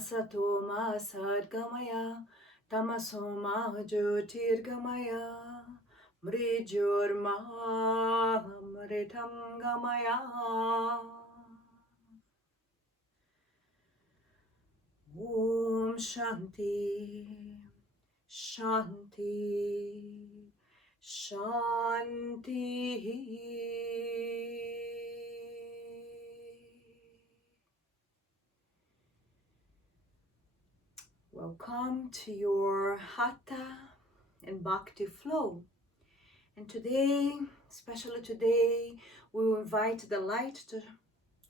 Asatoma Sadgamaya, Tamasoma Jyotirgamaya, Mrijurma Mritam Gamaya. Om Shanti, Shanti, Shanti. Welcome to your Hatha and Bhakti flow. And today, especially today, we will invite the light to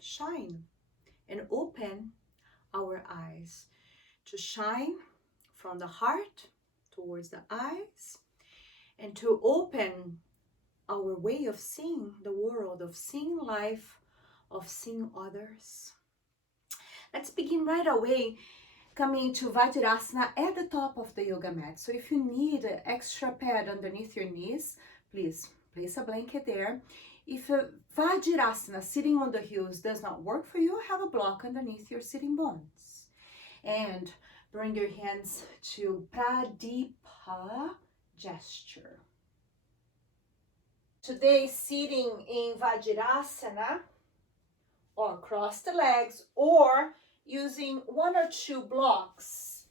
shine and open our eyes. To shine from the heart towards the eyes and to open our way of seeing the world, of seeing life, of seeing others. Let's begin right away coming to Vajrasana at the top of the yoga mat. So if you need an extra pad underneath your knees, please place a blanket there. If Vajrasana, sitting on the heels, does not work for you, have a block underneath your sitting bones. And bring your hands to Pradipa gesture. Today, sitting in Vajrasana, or cross the legs, or using one or two blocks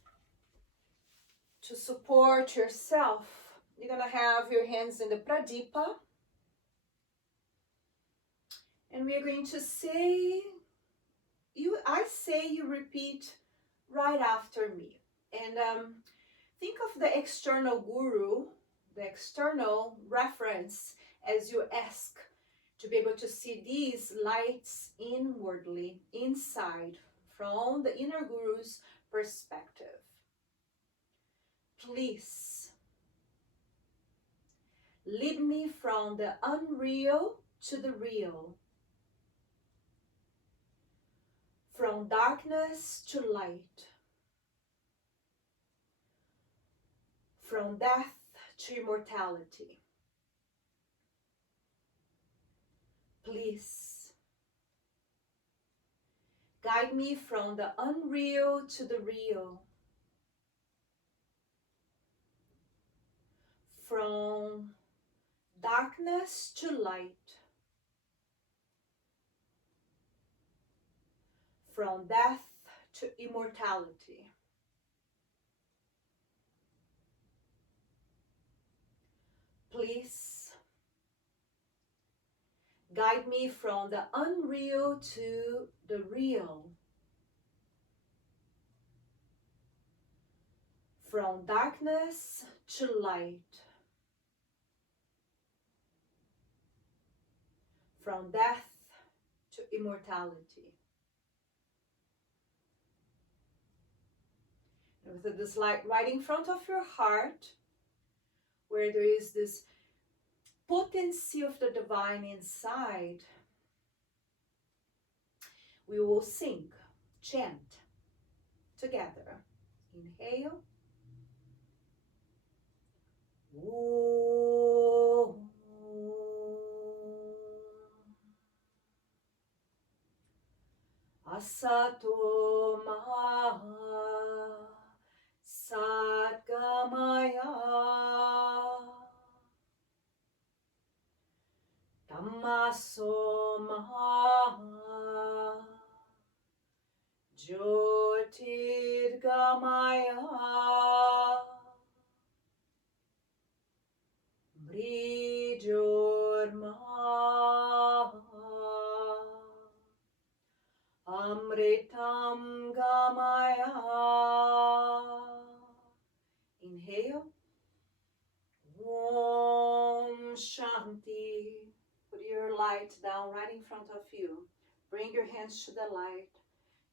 to support yourself. You're going to have your hands in the Pradipa. And we are going to say, I say, you repeat right after me. And think of the external guru, the external reference, as you ask to be able to see these lights inwardly, inside, from the inner guru's perspective. Please lead me from the unreal to the real, from darkness to light, from death to immortality. Please guide me from the unreal to the real, from darkness to light, from death to immortality. Please guide me from the unreal to the real, from darkness to light, from death to immortality. And with this light right in front of your heart, where there is this potency of the divine inside, we will sing, chant together. Inhale. Om. Asato ma Sadgamaya, Tamaso ma Jyotirgamaya, Mrijurma Amritam Gamaya. Inhale. Om Shanti. Put your light down right in front of you. Bring your hands to the light.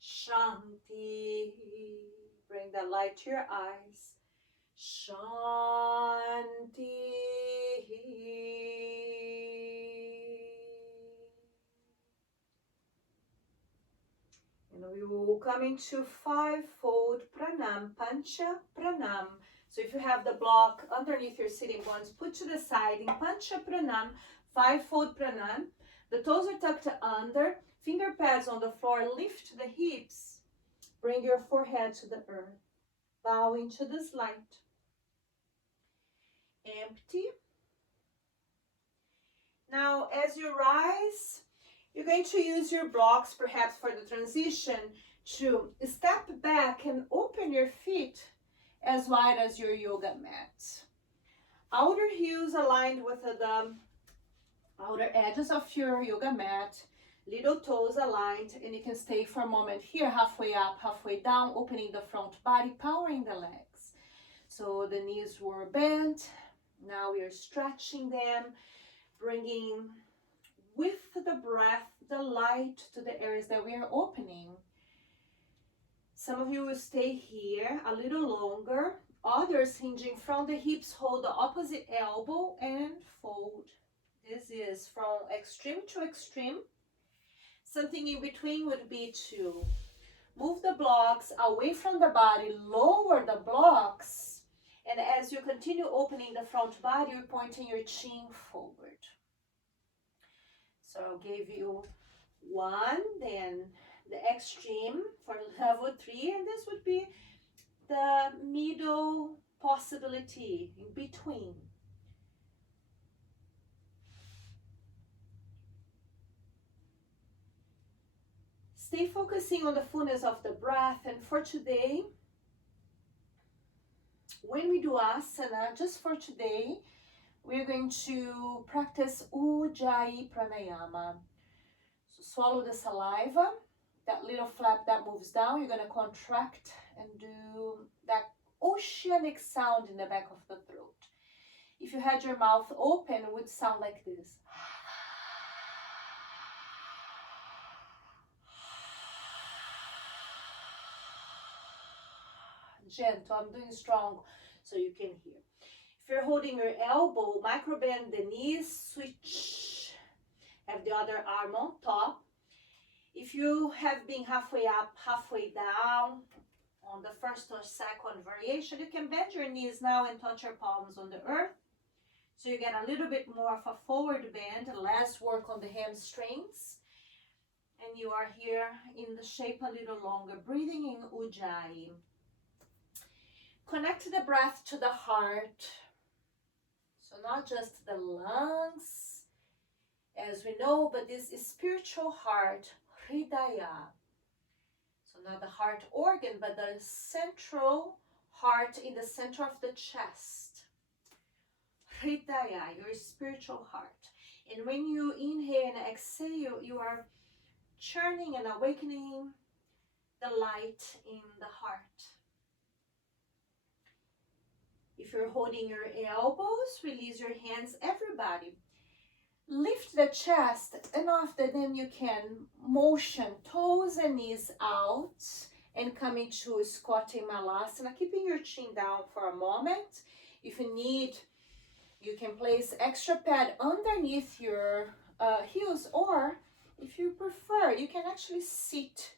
Shanti. Bring the light to your eyes. Shanti. And we will come into five-fold pranam, pancha pranam. So if you have the block underneath your sitting bones, put to the side in pancha pranam, five-fold pranam. The toes are tucked under, finger pads on the floor, lift the hips Bring your forehead to the earth. Bow into this light. Empty. Now, as you rise, you're going to use your blocks, perhaps for the transition, to step back and open your feet as wide as your yoga mat. Outer heels aligned with the outer edges of your yoga mat, little toes aligned, and you can stay for a moment here, halfway up, halfway down, opening the front body, powering the legs. So the knees were bent. Now we are stretching them, bringing with the breath the light to the areas that we are opening. Some of you will stay here a little longer. Others, hinging from the hips, hold the opposite elbow and fold. This is from extreme to extreme. Something in between would be to move the blocks away from the body, lower the blocks, and as you continue opening the front body, you're pointing your chin forward. So I'll give you one, then the extreme for level 3, and this would be the middle possibility in between. Stay focusing on the fullness of the breath, and for today, when we do asana, just for today, we're going to practice Ujjayi Pranayama. So swallow the saliva, that little flap that moves down, you're going to contract and do that oceanic sound in the back of the throat. If you had your mouth open, it would sound like this. Gentle, I'm doing strong so you can hear. If you're holding your elbow, micro bend the knees, switch, have the other arm on top. If you have been halfway up, halfway down, on the first or second variation, you can bend your knees now and touch your palms on the earth. So you get a little bit more of a forward bend, less work on the hamstrings. And you are here in the shape a little longer, breathing in Ujjayi. Connect the breath to the heart. So not just the lungs, as we know, but this spiritual heart, Hridaya. So not the heart organ, but the central heart in the center of the chest. Hridaya, your spiritual heart. And when you inhale and exhale, you are churning and awakening the light in the heart. If you're holding your elbows, release your hands, everybody. Lift the chest, and after them you can motion toes and knees out and come into squatting malasana, keeping your chin down for a moment. If you need, you can place extra pad underneath your heels, or if you prefer, you can actually sit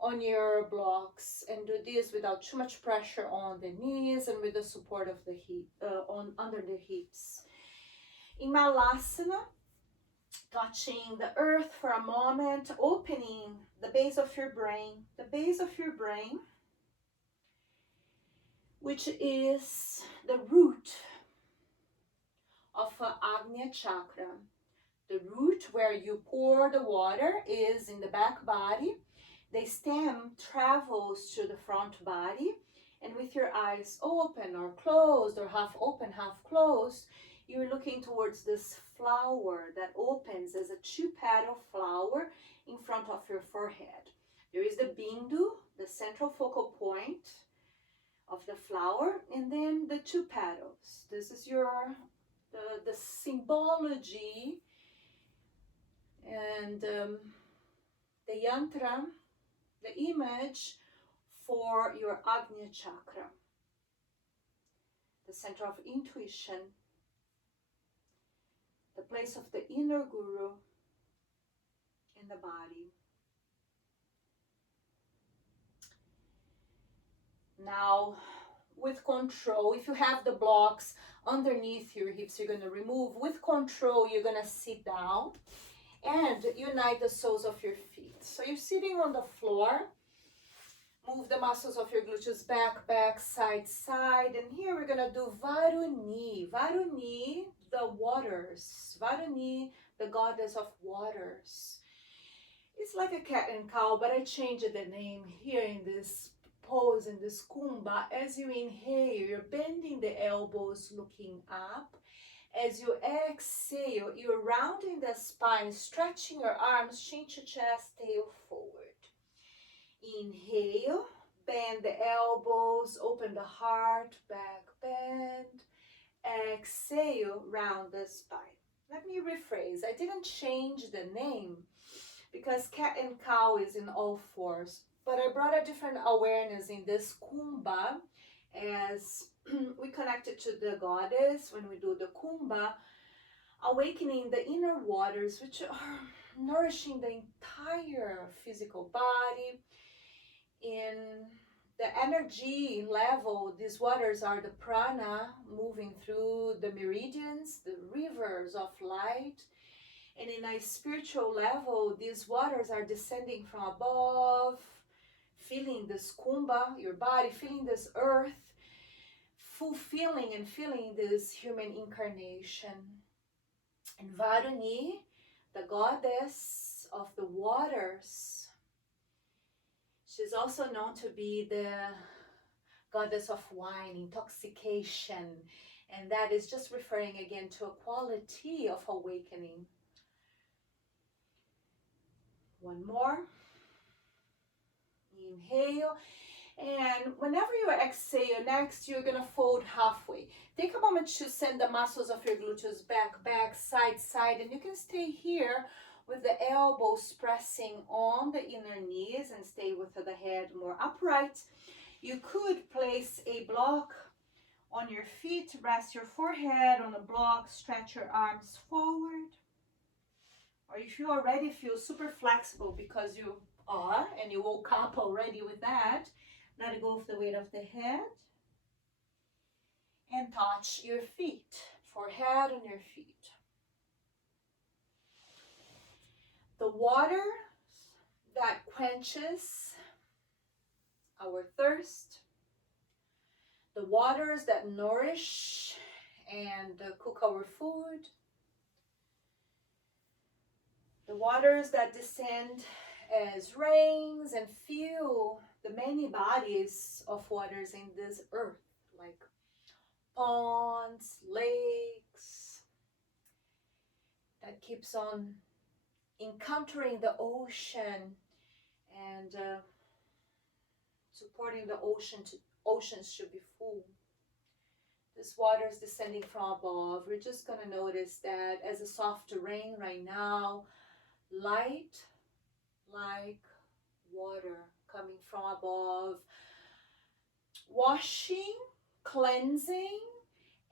on your blocks and do this without too much pressure on the knees and with the support of the hip under the hips. In malasana, touching the earth for a moment, opening the base of your brain, which is the root of Agnya chakra. The root where you pour the water is in the back body. The stem travels to the front body, and with your eyes open or closed, or half open, half closed, you're looking towards this flower that opens as a 2-petal flower in front of your forehead. There is the bindu, the central focal point of the flower, and then the 2 petals. This is the symbology and the yantra, the image for your Agnya chakra, the center of intuition, the place of the inner guru in the body. Now, with control, if you have the blocks underneath your hips, you're going to remove. With control, you're going to sit down and unite the soles of your feet. So you're sitting on the floor. Move the muscles of your glutes back, back, side, side. And here we're gonna do Varuni. Varuni, the waters. Varuni, the goddess of waters. It's like a cat and cow, but I changed the name here in this pose, in this kumbha. As you inhale, you're bending the elbows, looking up. As you exhale, you're rounding the spine, stretching your arms, chin to chest, tail forward. Inhale, bend the elbows, open the heart, back bend. Exhale, round the spine. Let me rephrase. I didn't change the name because cat and cow is in all fours, but I brought a different awareness in this kumbha as we connect it to the goddess when we do the kumbha, awakening the inner waters which are nourishing the entire physical body. In the energy level, these waters are the prana moving through the meridians, the rivers of light. And in a spiritual level, these waters are descending from above, feeling this kumbha, your body, feeling this earth, fulfilling and feeling this human incarnation. And Varuni, the goddess of the waters, she's also known to be the goddess of wine, intoxication, and that is just referring again to a quality of awakening. One more. Inhale. And whenever you exhale, next you're going to fold halfway. Take a moment to send the muscles of your glutes back, back, side, side. And you can stay here with the elbows pressing on the inner knees and stay with the head more upright. You could place a block on your feet, rest your forehead on a block, stretch your arms forward. Or if you already feel super flexible because you are and you woke up already with that, let go of the weight of the head and touch your feet, forehead on your feet. The water that quenches our thirst, the waters that nourish and cook our food, the waters that descend as rains and fuel the many bodies of waters in this earth, like ponds, lakes, that keeps on encountering the ocean and supporting the oceans to be full. This water is descending from above. We're just going to notice that as a soft rain right now, light like water coming from above, washing, cleansing,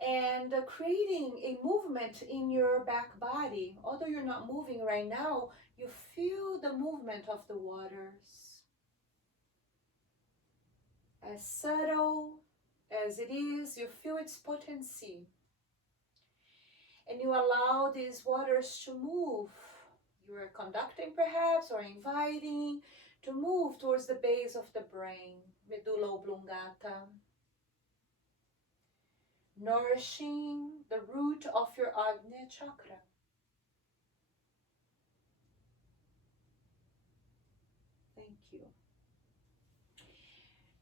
and creating a movement in your back body. Although you're not moving right now, you feel the movement of the waters. As subtle as it is, you feel its potency. And you allow these waters to move. You are conducting perhaps or inviting to move towards the base of the brain, medulla oblongata, nourishing the root of your Agnya chakra. Thank you.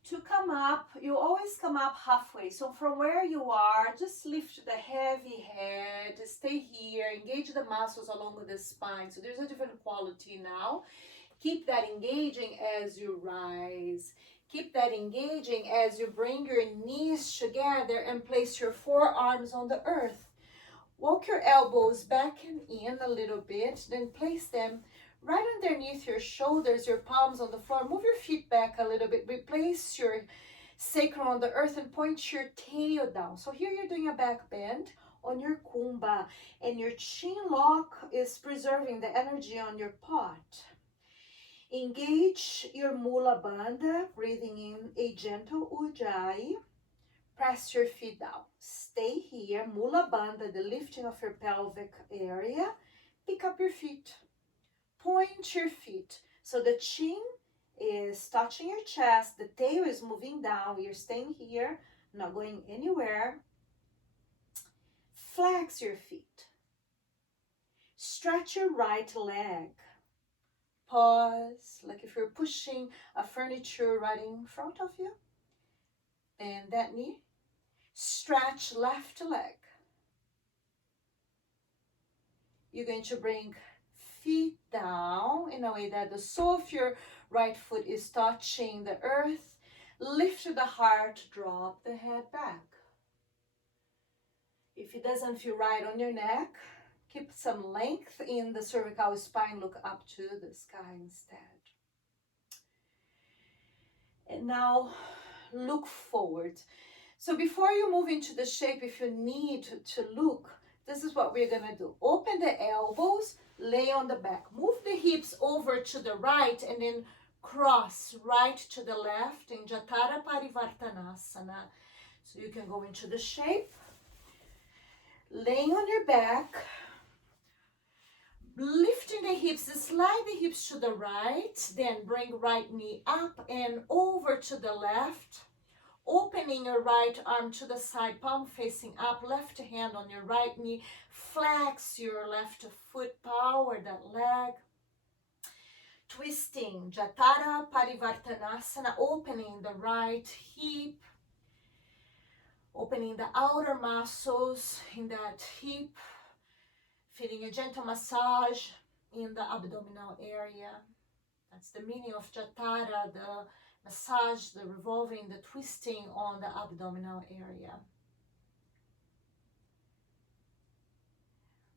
To come up, you always come up halfway. So from where you are, just lift the heavy head, stay here, engage the muscles along the spine. So there's a different quality now. Keep that engaging as you rise. Keep that engaging as you bring your knees together and place your forearms on the earth. Walk your elbows back and in a little bit, then place them right underneath your shoulders, your palms on the floor. Move your feet back a little bit. Replace your sacrum on the earth and point your tail down. So here you're doing a back bend on your kumbha, and your chin lock is preserving the energy on your pot. Engage your Mula Bandha, breathing in a gentle Ujjayi. Press your feet down. Stay here, Mula Bandha, the lifting of your pelvic area. Pick up your feet. Point your feet. So the chin is touching your chest. The tail is moving down. You're staying here, not going anywhere. Flex your feet. Stretch your right leg. Pause, like if you're pushing a furniture right in front of you. Bend that knee. Stretch left leg. You're going to bring feet down in a way that the sole of your right foot is touching the earth. Lift the heart, drop the head back. If it doesn't feel right on your neck, keep some length in the cervical spine. Look up to the sky instead. And now look forward. So before you move into the shape, if you need to look, this is what we're gonna do. Open the elbows, lay on the back. Move the hips over to the right and then cross right to the left in Jatara Parivartanasana. So you can go into the shape. Laying on your back, lifting the hips, slide the hips to the right, then bring right knee up and over to the left. Opening your right arm to the side, palm facing up, left hand on your right knee. Flex your left foot, power that leg. Twisting, Jatara Parivartanasana, opening the right hip. Opening the outer muscles in that hip. Feeling a gentle massage in the abdominal area. That's the meaning of Jatara, the massage, the revolving, the twisting on the abdominal area.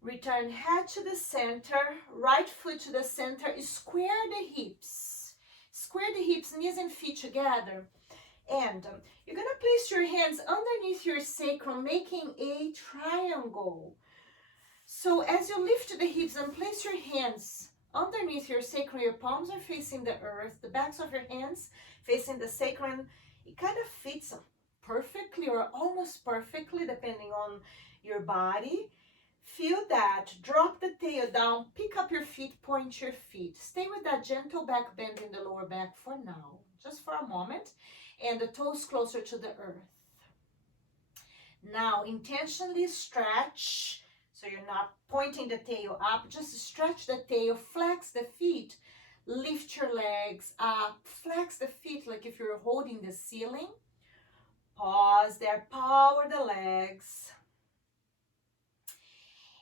Return head to the center, right foot to the center. Square the hips. Square the hips, knees and feet together. And you're going to place your hands underneath your sacrum, making a triangle. So as you lift the hips and place your hands underneath your sacrum, your palms are facing the earth, the backs of your hands facing the sacrum. It kind of fits perfectly or almost perfectly depending on your body. Feel that. Drop the tail down, pick up your feet, point your feet. Stay with that gentle back bend in the lower back for now, just for a moment. And the toes closer to the earth. Now intentionally stretch. So you're not pointing the tail up, just stretch the tail, flex the feet, lift your legs up, flex the feet like if you're holding the ceiling. Pause there, power the legs.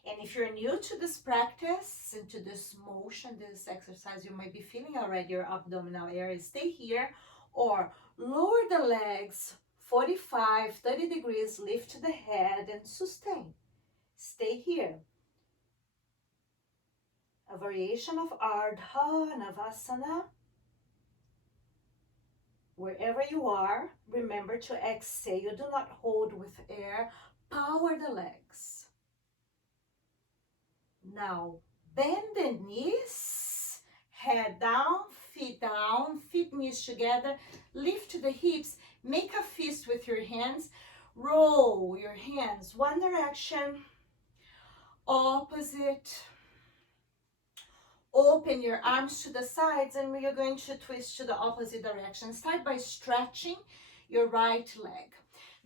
And if you're new to this practice and to this motion, this exercise, you might be feeling already your abdominal area. Stay here or lower the legs 45, 30 degrees, lift the head and sustain. Stay here. A variation of Ardha Navasana. Wherever you are, remember to exhale. You do not hold with air. Power the legs. Now, bend the knees. Head down, feet knees together. Lift the hips. Make a fist with your hands. Roll your hands one direction. Opposite. Open your arms to the sides and we are going to twist to the opposite direction. Start by stretching your right leg.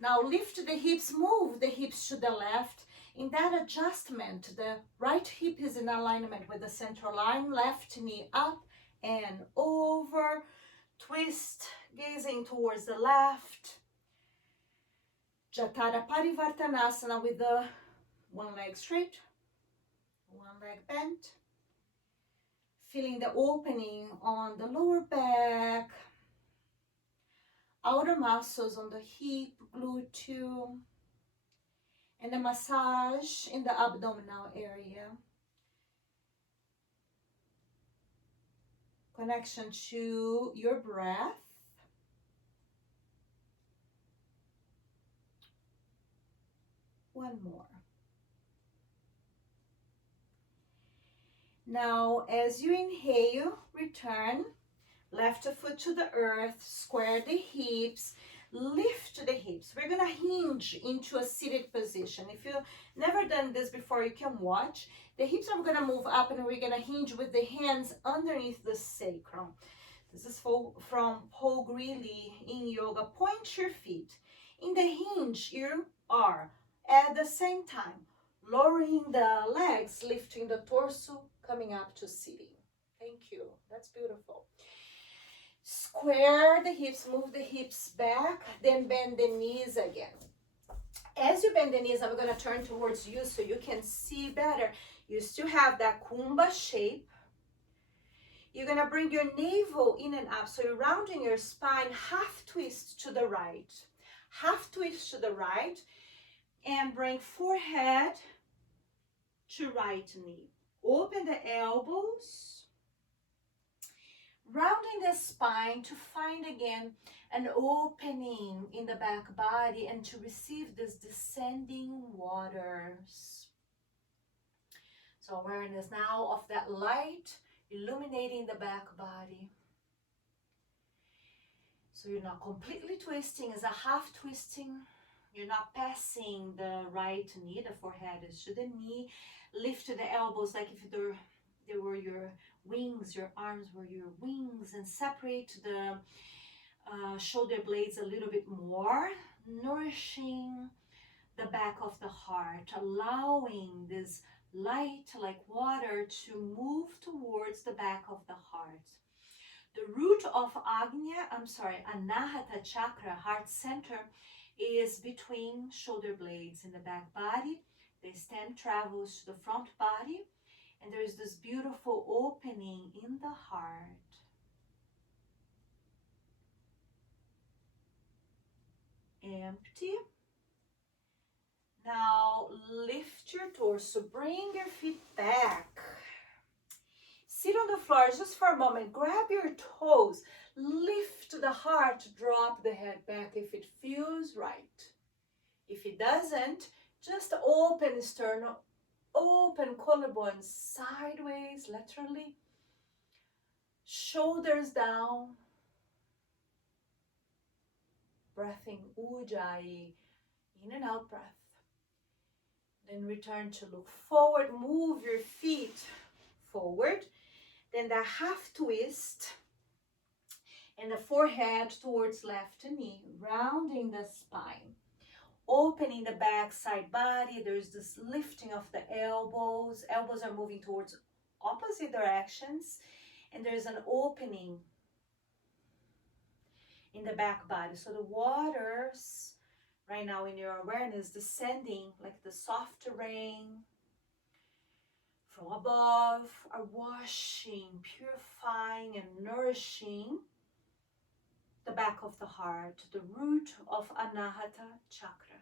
Now lift the hips, move the hips to the left. In that adjustment, the right hip is in alignment with the central line, left knee up and over. Twist, gazing towards the left. Jatara Parivartanasana with the one leg straight, one leg bent. Feeling the opening on the lower back, outer muscles on the hip, glute, and the massage in the abdominal area. Connection to your breath. One more. Now, as you inhale, return, left foot to the earth, square the hips, lift the hips. We're gonna hinge into a seated position. If you've never done this before, you can watch. The hips are gonna move up and we're gonna hinge with the hands underneath the sacrum. This is from Paul Greeley in yoga. Point your feet. In the hinge, you are at the same time lowering the legs, lifting the torso, coming up to sitting. Thank you. That's beautiful. Square the hips, move the hips back, then bend the knees again. As you bend the knees, I'm going to turn towards you so you can see better. You still have that Kumbha shape. You're going to bring your navel in and up. So you're rounding your spine, half twist to the right. Half twist to the right. And bring forehead to right knee. Open the elbows. Rounding the spine to find again an opening in the back body and to receive this descending waters. So awareness now of that light illuminating the back body. So you're not completely twisting, it's a half twisting. You're not passing the right knee, the forehead is to the knee. Lift the elbows like if they were your wings, your arms were your wings, and separate the shoulder blades a little bit more, nourishing the back of the heart, allowing this light like water to move towards the back of the heart. The root of Anahata chakra, heart center, is between shoulder blades in the back body. The stem travels to the front body, and there is this beautiful opening in the heart. Empty. Now lift your torso, bring your feet back. Sit on the floor just for a moment. Grab your toes, lift the heart, drop the head back if it feels right. If it doesn't, just open sternum, open collarbone sideways, laterally. Shoulders down. Breathing Ujjayi, in and out breath. Then return to look forward, move your feet forward. Then the half twist and the forehead towards left knee, rounding the spine. Opening the back side body, there's this lifting of the elbows. Elbows are moving towards opposite directions. And there's an opening in the back body. So the waters right now in your awareness descending like the soft rain from above are washing, purifying, and nourishing the back of the heart, the root of Anahata chakra.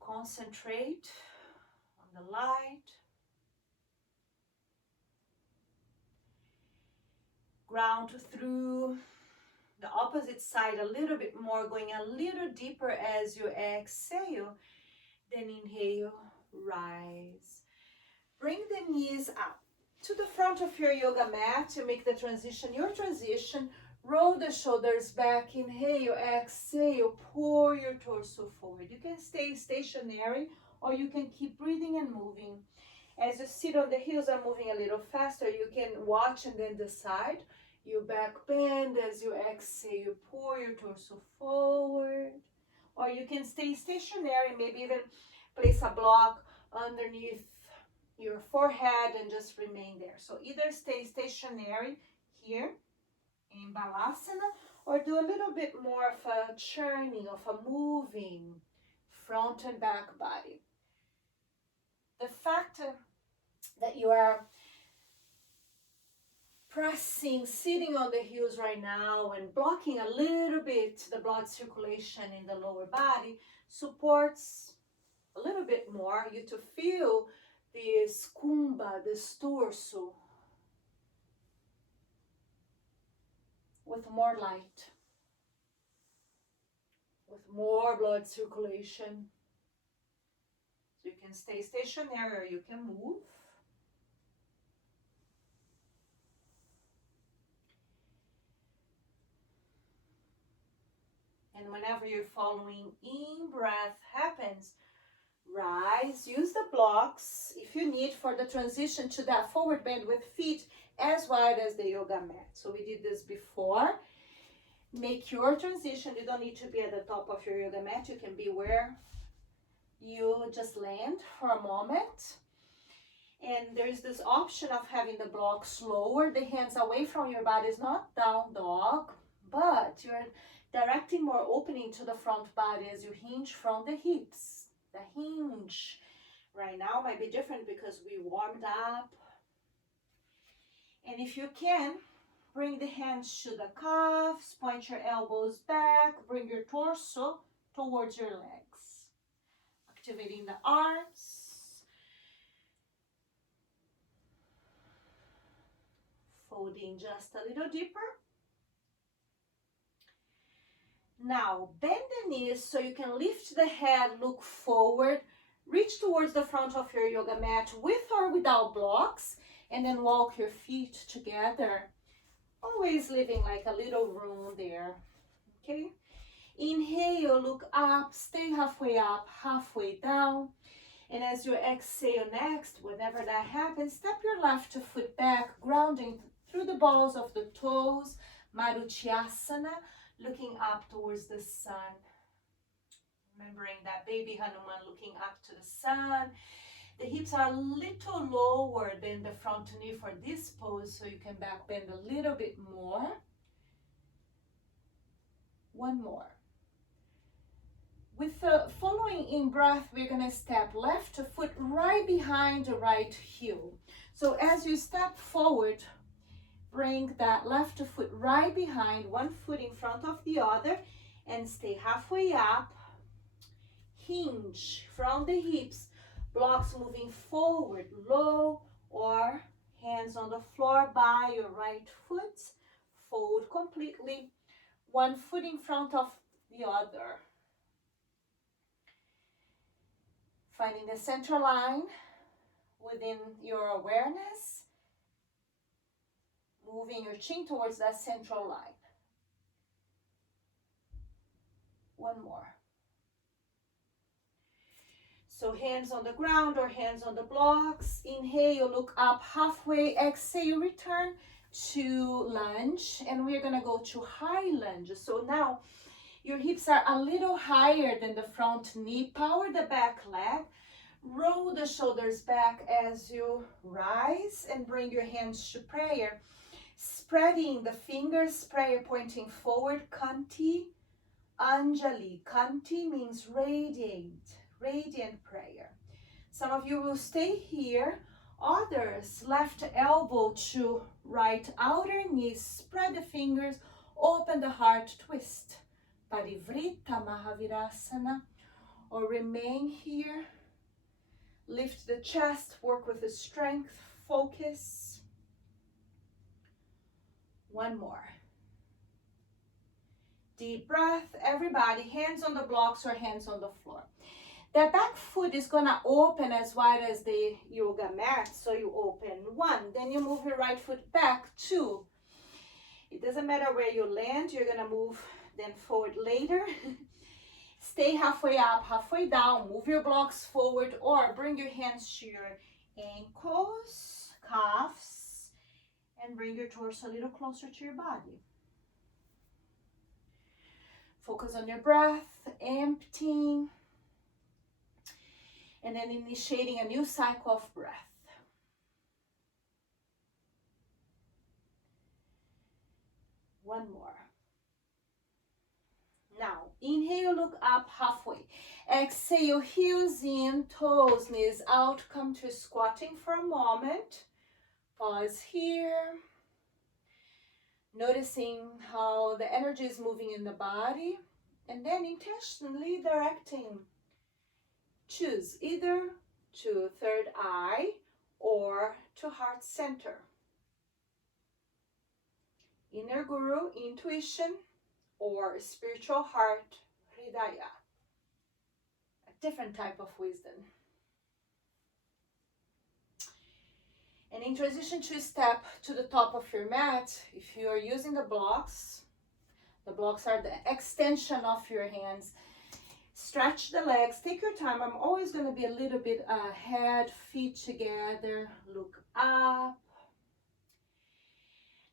Concentrate on the light. Ground through the opposite side a little bit more, going a little deeper as you exhale. Then inhale, rise. Bring the knees up to the front of your yoga mat to make the transition, your transition. Roll the shoulders back, inhale, exhale, pour your torso forward. You can stay stationary or you can keep breathing and moving. As you sit on the heels are moving a little faster, you can watch and then decide. You back bend as you exhale, pour your torso forward. Or you can stay stationary, maybe even place a block underneath your forehead and just remain there. So either stay stationary here in Balasana or do a little bit more of a churning, of a moving front and back body. The fact that you are pressing, sitting on the heels right now and blocking a little bit the blood circulation in the lower body supports a little bit more you to feel this kumbha, this torso with more light, with more blood circulation. So you can stay stationary or you can move. And whenever whenever your following in-breath happens, rise, use the blocks if you need for the transition to that forward bend with feet as wide as the yoga mat. So we did this before. Make your transition. You don't need to be at the top of your yoga mat. You can be where you just land for a moment. And there's this option of having the blocks lower, the hands away from your body. It's not down dog, but you're directing more opening to the front body as you hinge from the hips. The hinge right now might be different because we warmed up. And if you can, bring the hands to the calves, point your elbows back, bring your torso towards your legs. Activating the arms. Folding just a little deeper. Now, bend the knees so you can lift the head, look forward, reach towards the front of your yoga mat with or without blocks, and then walk your feet together. Always leaving like a little room there, okay? Inhale, look up, stay halfway up, halfway down. And as you exhale next, whenever that happens, step your left foot back, grounding through the balls of the toes, Marutyasana, looking up towards the sun. Remembering that baby Hanuman looking up to the sun. The hips are a little lower than the front knee for this pose, so you can back bend a little bit more. One more. With the following in breath, we're going to step left foot right behind the right heel. So as you step forward, bring that left foot right behind, one foot in front of the other, and stay halfway up. Hinge from the hips, blocks moving forward, low, or hands on the floor by your right foot. Fold completely, one foot in front of the other. Finding the center line within your awareness, moving your chin towards that central line. One more. So hands on the ground or hands on the blocks. Inhale, look up halfway. Exhale, return to lunge. And we're going to go to high lunge. So now your hips are a little higher than the front knee. Power the back leg. Roll the shoulders back as you rise and bring your hands to prayer. Spreading the fingers, prayer pointing forward. Kanti, Anjali. Kanti means radiant prayer. Some of you will stay here. Others, left elbow to right outer knee. Spread the fingers, open the heart, twist. Parivartanasana. Or remain here. Lift the chest, work with the strength, focus. One more. Deep breath, everybody, hands on the blocks or hands on the floor. The back foot is gonna open as wide as the yoga mat, so you open one, then you move your right foot back, two. It doesn't matter where you land, you're gonna move then forward later. Stay halfway up, halfway down, move your blocks forward or bring your hands to your ankles, calves, and bring your torso a little closer to your body. Focus on your breath, emptying, and then initiating a new cycle of breath. One more. Now, inhale, look up halfway. Exhale, heels in, toes, knees out. Come to squatting for a moment. Pause here. Noticing how the energy is moving in the body. And then intentionally directing. Choose either to third eye or to heart center. Inner guru, intuition, or spiritual heart, hridaya. A different type of wisdom. And in transition to step to the top of your mat, if you are using the blocks, The blocks are the extension of your hands. Stretch the legs. Take your time. I'm always going to be a little bit ahead, feet together. Look up.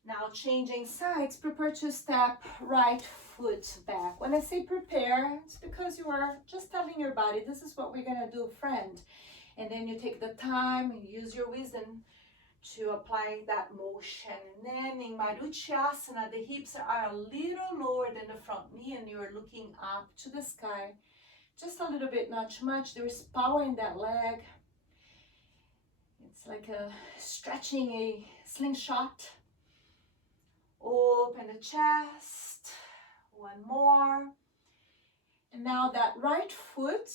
Now changing sides, prepare to step right foot back. When I say prepare, it's because you are just telling your body, this is what we're gonna do, friend. And then you take the time and use your wisdom to apply that motion. And then in Maruthyasana, the hips are a little lower than the front knee and you're looking up to the sky. Just a little bit, not too much. There is power in that leg. It's like stretching a slingshot. Open the chest, one more. And now that right foot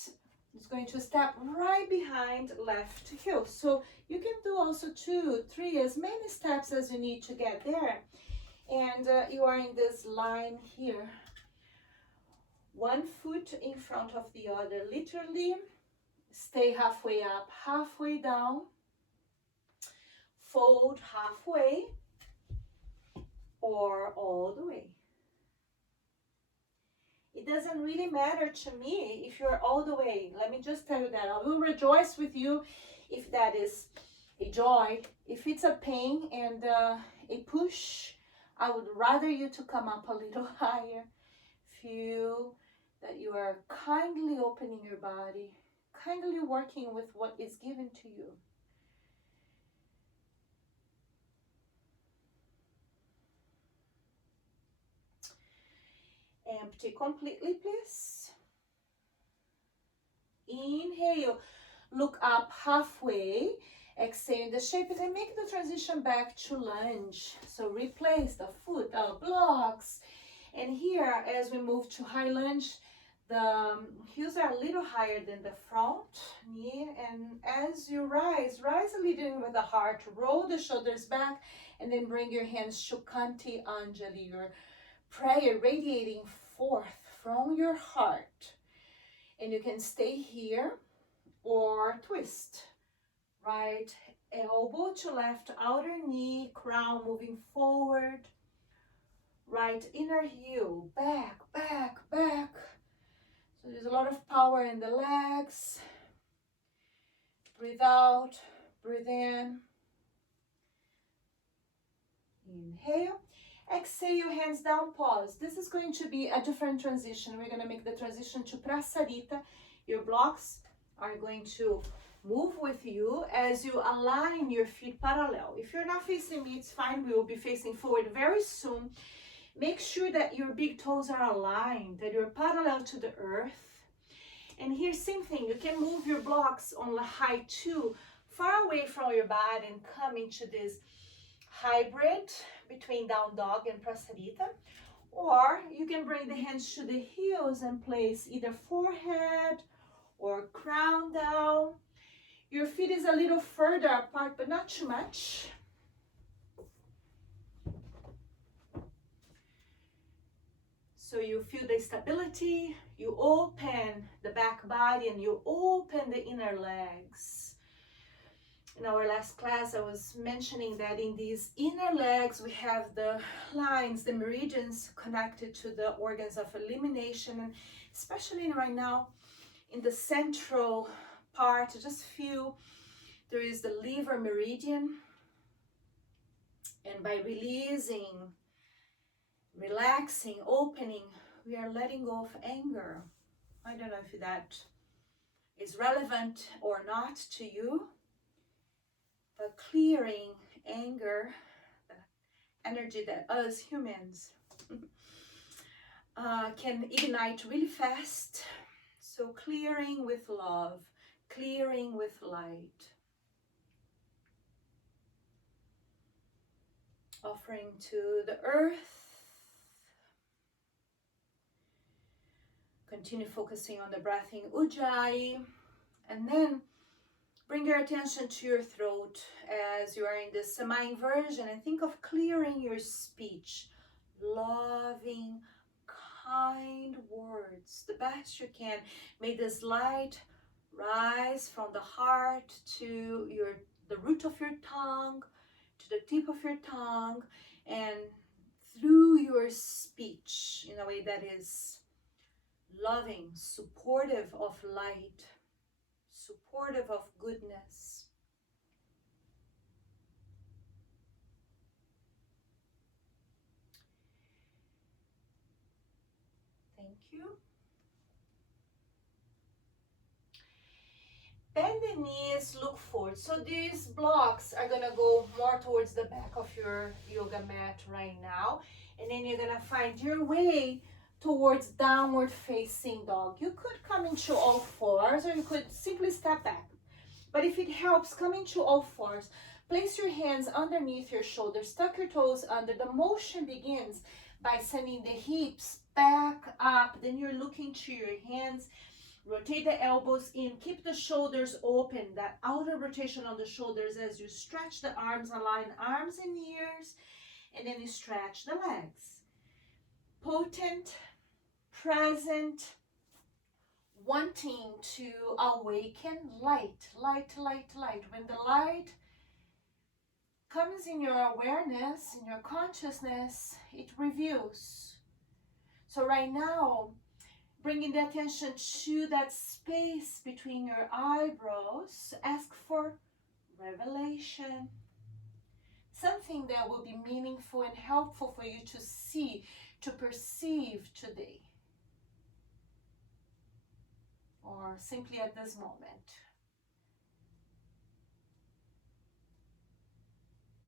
is going to step right behind left heel. So you can do also 2, 3, as many steps as you need to get there. And you are in this line here. One foot in front of the other, literally. Stay halfway up, halfway down. Fold halfway. Or all the way. It doesn't really matter to me if you're all the way. Let me just tell you that. I will rejoice with you if that is a joy. If it's a pain and a push, I would rather you to come up a little higher. Feel that you are kindly opening your body, kindly working with what is given to you. Empty completely, please. Inhale, look up halfway. Exhale the shape and then make the transition back to lunge. So replace the foot, blocks. And here, as we move to high lunge, the heels are a little higher than the front knee. And as you rise a little with the heart. Roll the shoulders back and then bring your hands to Kanti Anjali, your prayer radiating forth from your heart. And you can stay here or twist. Right elbow to left outer knee, crown moving forward. Right inner heel, back, back, back. So there's a lot of power in the legs. Breathe out, breathe in. Inhale. Exhale, hands down, pause. This is going to be a different transition. We're going to make the transition to Prasarita. Your blocks are going to move with you as you align your feet parallel. If you're not facing me, it's fine. We will be facing forward very soon. Make sure that your big toes are aligned, that you're parallel to the earth. And here, same thing. You can move your blocks on the high two, far away from your body and come into this hybrid between down dog and Prasarita. Or you can bring the hands to the heels and place either forehead or crown down. Your feet is a little further apart, but not too much. So you feel the stability, you open the back body and you open the inner legs. In our last class, I was mentioning that in these inner legs, we have the lines, the meridians connected to the organs of elimination. And especially right now, in the central part, just feel there is the liver meridian. And by releasing, relaxing, opening, we are letting go of anger. I don't know if that is relevant or not to you. But clearing anger, the energy that us humans can ignite really fast. So clearing with love, clearing with light. Offering to the earth. Continue focusing on the breath in Ujjayi. And then bring your attention to your throat as you are in this semi-inversion and think of clearing your speech. Loving, kind words, the best you can. May this light rise from the heart to the root of your tongue, to the tip of your tongue, and through your speech in a way that is loving, supportive of light, supportive of goodness. Thank you. Bend the knees, look forward. So these blocks are gonna go more towards the back of your yoga mat right now. And then you're gonna find your way towards downward facing dog. You could come into all fours, or you could simply step back. But if it helps, come into all fours. Place your hands underneath your shoulders, tuck your toes under. The motion begins by sending the hips back up. Then you're looking to your hands. Rotate the elbows in, keep the shoulders open, that outer rotation on the shoulders as you stretch the arms, align arms and ears, and then you stretch the legs. Potent, present, wanting to awaken light, light, light, light. When the light comes in your awareness, in your consciousness, it reveals. So right now, bringing the attention to that space between your eyebrows, ask for revelation. Something that will be meaningful and helpful for you to see, to perceive today. Or simply at this moment.